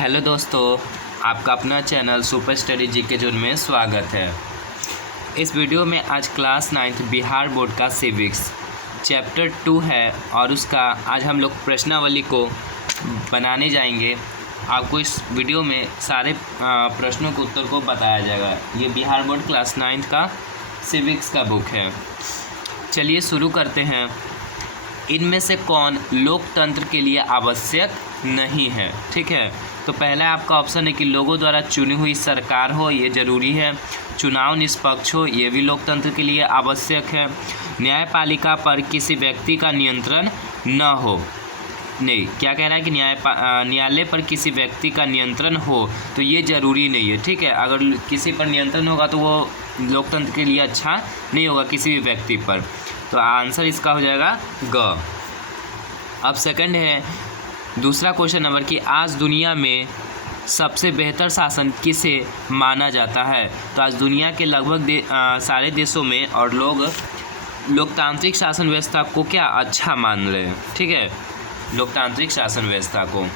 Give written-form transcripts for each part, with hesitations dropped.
Hello दोस्तों, आपका अपना channel super study GK zone में स्वागत है। इस वीडियो में आज क्लास 9th बिहार बोर्ड का सिविक्स चैप्टर 2 है और उसका आज हम लोग प्रश्नावली को बनाने जाएंगे। आपको इस वीडियो में सारे प्रश्नों के उत्तर को बताया जाएगा। ये बिहार बोर्ड क्लास 9th का सिविक्स का बुक है। चलिए शुरू करते हैं। इनमें से कौन लोकतंत्र के लिए आवश्यक नहीं है? ठीक है, तो पहला आपका ऑप्शन है कि लोगों द्वारा चुनी हुई सरकार हो, ये ज़रूरी है। चुनाव निष्पक्ष हो, ये भी लोकतंत्र के लिए आवश्यक है। न्यायपालिका पर किसी व्यक्ति का नियंत्रण न हो, नहीं, क्या कह रहा है कि न्यायालय पर किसी व्यक्ति का नियंत्रण हो, तो ये ज़रूरी नहीं है। ठीक है, अगर किसी पर नियंत्रण होगा तो वो लोकतंत्र के लिए अच्छा नहीं होगा किसी भी व्यक्ति पर। तो आंसर इसका हो जाएगा ग। अब सेकंड है दूसरा क्वेश्चन नंबर कि आज दुनिया में सबसे बेहतर शासन किसे माना जाता है? तो आज दुनिया के लगभग सारे देशों में और लोग लोकतांत्रिक शासन व्यवस्था को क्या अच्छा मान रहे हैं। ठीक है, लोकतांत्रिक शासन व्यवस्था को।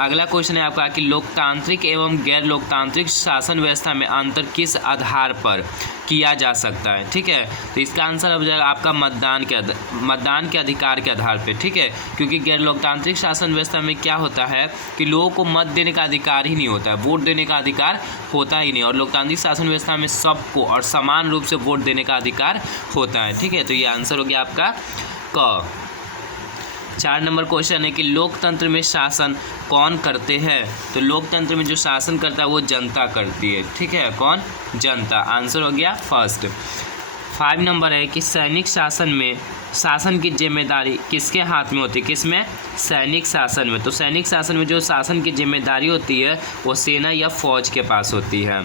अगला क्वेश्चन है आपका कि लोकतांत्रिक एवं गैर लोकतांत्रिक शासन व्यवस्था में अंतर किस आधार पर किया जा सकता है? ठीक है, तो इसका आंसर हो जाएगा आपका मतदान के अधिकार के आधार पे। ठीक है, क्योंकि गैर लोकतांत्रिक शासन व्यवस्था में क्या होता है कि लोगों को मत देने का अधिकार ही नहीं होता है, वोट देने का अधिकार होता ही नहीं। और लोकतांत्रिक शासन व्यवस्था में सबको और समान रूप से वोट देने का अधिकार होता है। ठीक है, तो ये आंसर हो गया आपका क। 4 नंबर क्वेश्चन है कि लोकतंत्र में शासन कौन करते हैं? तो लोकतंत्र में जो शासन करता है वो जनता करती है। ठीक है, कौन? जनता। आंसर हो गया फर्स्ट। 5 नंबर है कि सैनिक शासन में शासन की जिम्मेदारी किसके हाथ में होती है? किसमें? सैनिक शासन में। तो सैनिक शासन में जो शासन की जिम्मेदारी होती है वो सेना या फौज के पास होती है।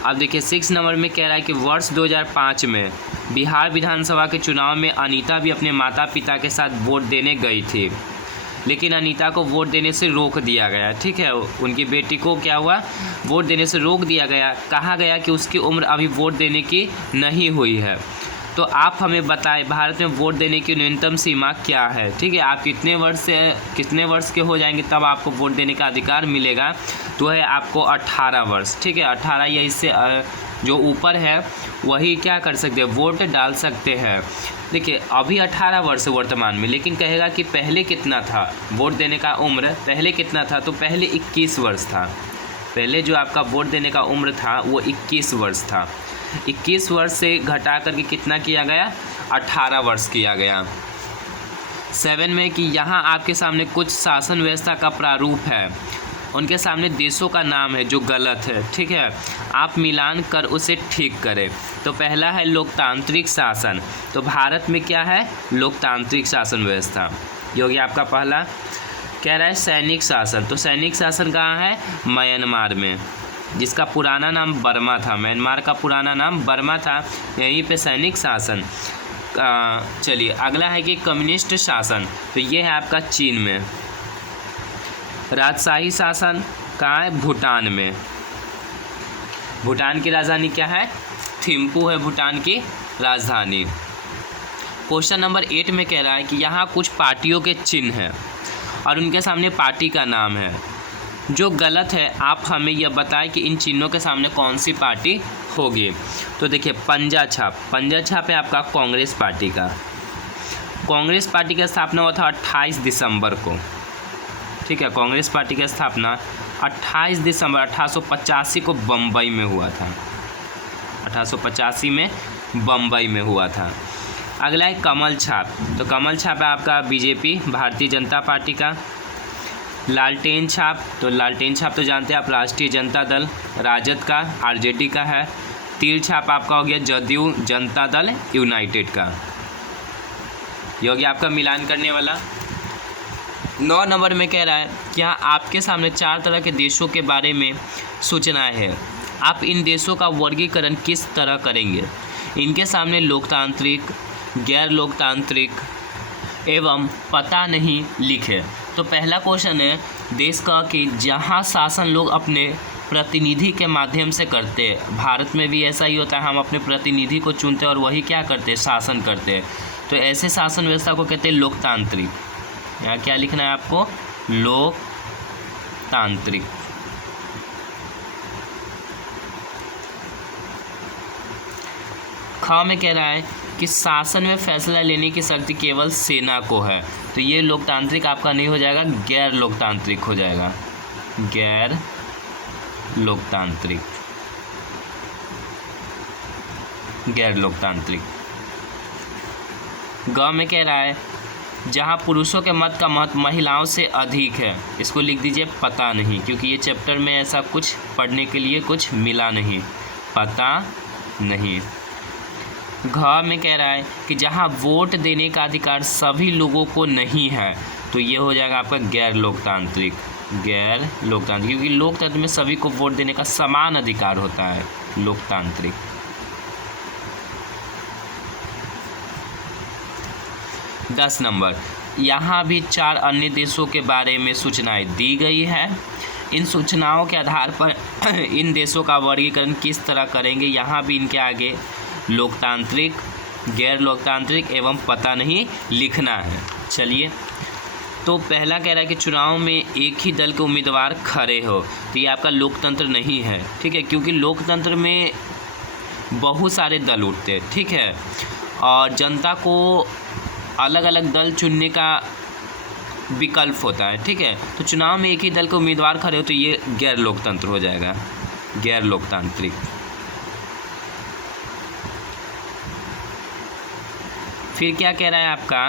अब देखिए 6 नंबर में कह रहा है कि वर्ष 2005 में बिहार विधानसभा के चुनाव में अनीता भी अपने माता पिता के साथ वोट देने गई थी, लेकिन अनीता को वोट देने से रोक दिया गया। ठीक है, उनकी बेटी को क्या हुआ? वोट देने से रोक दिया गया। कहा गया कि उसकी उम्र अभी वोट देने की नहीं हुई है। तो आप हमें बताएं भारत में वोट देने की न्यूनतम सीमा क्या है? ठीक है, आप कितने वर्ष के हो जाएंगे तब आपको वोट देने का अधिकार मिलेगा? तो है आपको 18 वर्ष। ठीक है, 18 या इससे जो ऊपर है वही क्या कर सकते हैं? वोट डाल सकते हैं। देखिए अभी 18 वर्ष वर्तमान में, लेकिन कहेगा कि पहले कितना था वोट देने का उम्र? पहले कितना था? तो पहले 21 वर्ष था। पहले जो आपका वोट देने का उम्र था वो 21 वर्ष था। 21 वर्ष से घटा करके कितना किया गया? 18 वर्ष किया गया। 7 में कि यहाँ आपके सामने कुछ शासन व्यवस्था का प्रारूप है, उनके सामने देशों का नाम है जो गलत है। ठीक है, आप मिलान कर उसे ठीक करें। तो पहला है लोकतांत्रिक शासन, तो भारत में क्या है? लोकतांत्रिक शासन व्यवस्था। ये हो गया आपका पहला। कह रहा है सैनिक शासन, तो सैनिक शासन कहाँ है? म्यांमार में, जिसका पुराना नाम बर्मा था। म्यांमार का पुराना नाम बर्मा था, यहीं पे सैनिक शासन। चलिए अगला है कि कम्युनिस्ट शासन, तो ये है आपका चीन में। राजशाही शासन कहाँ है? भूटान में। भूटान की राजधानी क्या है? थिम्पू है भूटान की राजधानी। क्वेश्चन नंबर 8 में कह रहा है कि यहाँ कुछ पार्टियों के चिन्ह हैं और उनके सामने पार्टी का नाम है। जो गलत है आप हमें यह बताएं कि इन चिन्हों के सामने कौन सी पार्टी होगी। तो देखिए पंजा छाप है आपका कांग्रेस पार्टी का। कांग्रेस पार्टी की स्थापना हुआ था 28 दिसंबर को। ठीक है, कांग्रेस पार्टी की स्थापना 28 दिसंबर 1885 को बम्बई में हुआ था। 1885 में बम्बई में हुआ था। अगला है कमल छाप, तो कमल छाप है आपका बीजेपी भारतीय जनता पार्टी का। लालटेन छाप, तो लालटेन छाप तो जानते हैं आप राष्ट्रीय जनता दल राजद का, आरजेडी का है। तीर छाप आपका हो गया जदयू जनता दल यूनाइटेड का। ये हो गया आपका मिलान करने वाला। 9 नंबर में कह रहा है कि हाँ आपके सामने 4 तरह के देशों के बारे में सूचनाएं हैं, आप इन देशों का वर्गीकरण किस तरह करेंगे? इनके सामने लोकतांत्रिक, गैर लोकतांत्रिक एवं पता नहीं लिखे। तो पहला क्वेश्चन है देश का कि जहाँ शासन लोग अपने प्रतिनिधि के माध्यम से करते हैं। भारत में भी ऐसा ही होता है, हम अपने प्रतिनिधि को चुनते हैं और वही क्या करते हैं? शासन करते हैं। तो ऐसे शासन व्यवस्था को कहते हैं लोकतांत्रिक। यहाँ क्या लिखना है आपको? लोकतांत्रिक। ख में कह रहा है कि शासन में फैसला लेने की शक्ति केवल सेना को है, तो ये लोकतांत्रिक आपका नहीं हो जाएगा, गैर लोकतांत्रिक हो जाएगा, गैर लोकतांत्रिक, गैर लोकतांत्रिक। ग में कह रहा है जहाँ पुरुषों के मत का महत्व महिलाओं से अधिक है, इसको लिख दीजिए पता नहीं, क्योंकि ये चैप्टर में ऐसा कुछ पढ़ने के लिए कुछ मिला नहीं, पता नहीं। घ में कह रहा है कि जहाँ वोट देने का अधिकार सभी लोगों को नहीं है, तो ये हो जाएगा आपका गैर लोकतांत्रिक, गैर लोकतांत्रिक, क्योंकि लोकतंत्र में सभी को वोट देने का समान अधिकार होता है, लोकतांत्रिक। 10 नंबर, यहाँ भी 4 अन्य देशों के बारे में सूचनाएं दी गई है। इन सूचनाओं के आधार पर इन देशों का वर्गीकरण किस तरह करेंगे, यहाँ भी इनके आगे लोकतांत्रिक, गैर लोकतांत्रिक एवं पता नहीं लिखना है। चलिए, तो पहला कह रहा है कि चुनाव में एक ही दल के उम्मीदवार खड़े हो, तो ये आपका लोकतंत्र नहीं है, ठीक है, क्योंकि लोकतंत्र में बहुत सारे दल उठते हैं, ठीक है, और जनता को अलग अलग दल चुनने का विकल्प होता है, ठीक है। तो चुनाव में एक ही दल के उम्मीदवार खड़े हो, तो ये गैर लोकतंत्र हो जाएगा, गैर लोकतांत्रिक। फिर क्या कह रहा है आपका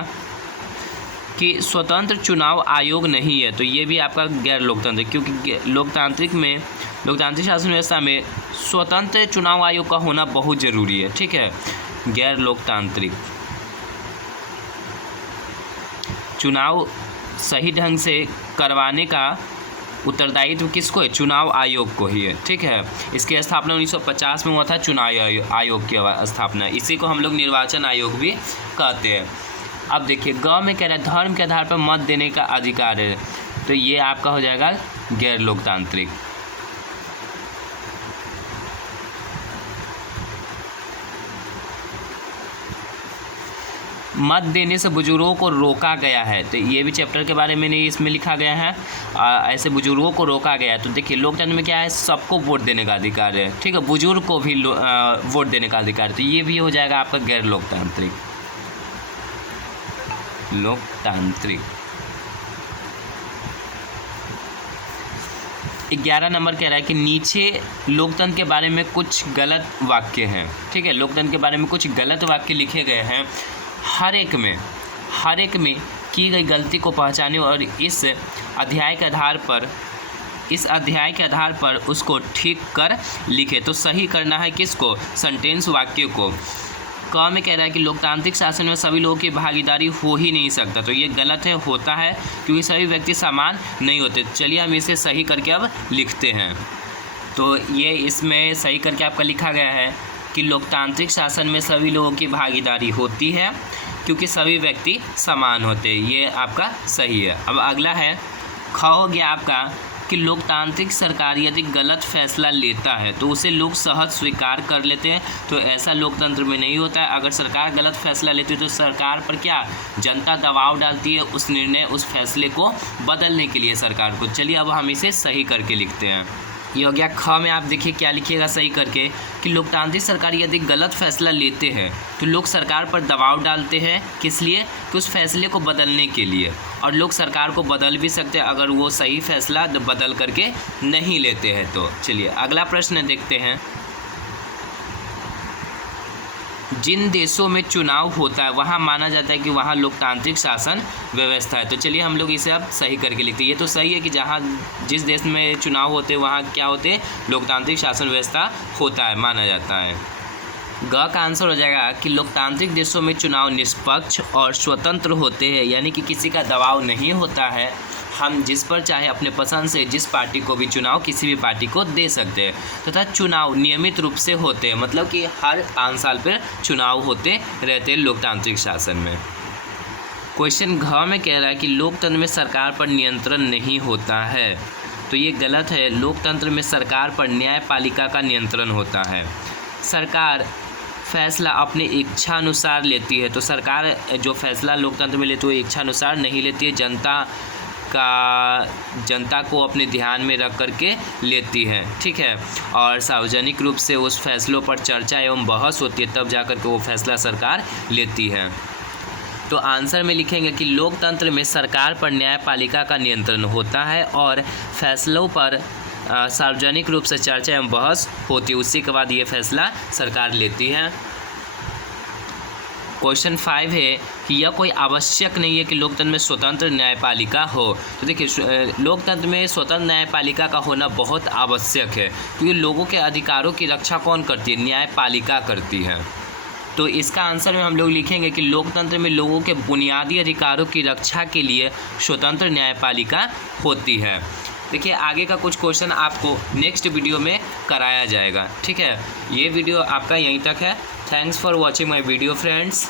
कि स्वतंत्र चुनाव आयोग नहीं है, तो ये भी आपका गैर लोकतंत्र, क्योंकि लोकतांत्रिक में, लोकतांत्रिक शासन व्यवस्था में स्वतंत्र चुनाव आयोग का होना बहुत ज़रूरी है, ठीक है, गैर लोकतांत्रिक। चुनाव सही ढंग से करवाने का उत्तरदायित्व किसको है, चुनाव आयोग को ही है, ठीक है। इसकी स्थापना 1950 में हुआ था, चुनाव आयोग की स्थापना, इसी को हम लोग निर्वाचन आयोग भी कहते हैं। अब देखिए, ग में कह रहा है धर्म के आधार पर मत देने का अधिकार है, तो ये आपका हो जाएगा गैर लोकतांत्रिक। मत देने से बुजुर्गों को रोका गया है, तो ये भी चैप्टर के बारे में नहीं इसमें लिखा गया है, ऐसे बुजुर्गों को रोका गया है। तो देखिए, लोकतंत्र में क्या है, सबको वोट देने का अधिकार है, ठीक है, बुजुर्ग को भी वोट देने का अधिकार है, तो ये भी हो जाएगा आपका गैर लोकतांत्रिक, लोकतांत्रिक। 11 नंबर कह रहा है कि नीचे लोकतंत्र के बारे में कुछ गलत वाक्य हैं, ठीक है, लोकतंत्र के बारे में कुछ गलत वाक्य लिखे गए हैं, हर एक में की गई गलती को पहचाने और इस अध्याय के आधार पर उसको ठीक कर लिखे। तो सही करना है किसको, सेंटेंस वाक्य को। क में कह रहा है कि लोकतांत्रिक शासन में सभी लोगों की भागीदारी हो ही नहीं सकता, तो ये गलत है, होता है, क्योंकि सभी व्यक्ति समान नहीं होते। चलिए हम इसे सही करके अब लिखते हैं। तो ये इसमें सही करके आपका लिखा गया है कि लोकतांत्रिक शासन में सभी लोगों की भागीदारी होती है, क्योंकि सभी व्यक्ति समान होते हैं, ये आपका सही है। अब अगला है, ख हो गया आपका कि लोकतांत्रिक सरकार यदि गलत फैसला लेता है तो उसे लोग सहज स्वीकार कर लेते हैं, तो ऐसा लोकतंत्र में नहीं होता है। अगर सरकार गलत फैसला लेती है तो सरकार पर क्या, जनता दबाव डालती है उस निर्णय, उस फैसले को बदलने के लिए सरकार को। चलिए अब हम इसे सही करके लिखते हैं। ये हो गया ख में, आप देखिए क्या लिखिएगा सही करके कि लोकतांत्रिक सरकार यदि गलत फैसला लेते हैं तो लोग सरकार पर दबाव डालते हैं, किस लिए, कि उस फैसले को बदलने के लिए, और लोग सरकार को बदल भी सकते हैं अगर वो सही फैसला बदल करके नहीं लेते हैं। तो चलिए अगला प्रश्न देखते हैं। जिन देशों में चुनाव होता है वहाँ माना जाता है कि वहाँ लोकतांत्रिक शासन व्यवस्था है, तो चलिए हम लोग इसे अब सही करके लिखते हैं। ये तो सही है कि जहाँ जिस देश में चुनाव होते हैं वहाँ क्या होते हैं, लोकतांत्रिक शासन व्यवस्था होता है, माना जाता है। ग का आंसर हो जाएगा कि लोकतांत्रिक देशों में चुनाव निष्पक्ष और स्वतंत्र होते हैं, यानी कि किसी का दबाव नहीं होता है, हम जिस पर चाहे अपने पसंद से जिस पार्टी को भी चुनाव किसी भी पार्टी को दे सकते हैं, तथा चुनाव नियमित रूप से होते हैं, मतलब कि हर 5 साल पर चुनाव होते रहते हैं लोकतांत्रिक शासन में। क्वेश्चन घ में कह रहा है कि लोकतंत्र में सरकार पर नियंत्रण नहीं होता है, तो ये गलत है। लोकतंत्र में सरकार पर न्यायपालिका का नियंत्रण होता है। सरकार फैसला अपने इच्छा अनुसार लेती है, तो सरकार जो फैसला लोकतंत्र में लेती है वो इच्छा अनुसार नहीं लेती है, जनता का जनता को अपने ध्यान में रख करके लेती है, ठीक है। और सार्वजनिक रूप से उस फैसलों पर चर्चा एवं बहस होती है, तब जाकर के वो फैसला सरकार लेती है। तो आंसर में लिखेंगे कि लोकतंत्र में सरकार पर न्यायपालिका का नियंत्रण होता है और फैसलों पर सार्वजनिक रूप से चर्चा एवं बहस होती है, उसी के बाद ये फैसला सरकार लेती है। क्वेश्चन 5 है कि यह कोई आवश्यक नहीं है कि लोकतंत्र में स्वतंत्र न्यायपालिका हो। तो देखिए, लोकतंत्र में स्वतंत्र न्यायपालिका का होना बहुत आवश्यक है, क्योंकि लोगों के अधिकारों की रक्षा कौन करती है? न्यायपालिका करती है। तो इसका आंसर में हम लोग लिखेंगे कि लोकतंत्र में लोगों के बुनियादी अधिकारों की रक्षा के लिए स्वतंत्र न्यायपालिका होती है। देखिए, आगे का कुछ क्वेश्चन आपको नेक्स्ट वीडियो में कराया जाएगा, ठीक है। ये वीडियो आपका यहीं तक है। Thanks for watching my video friends.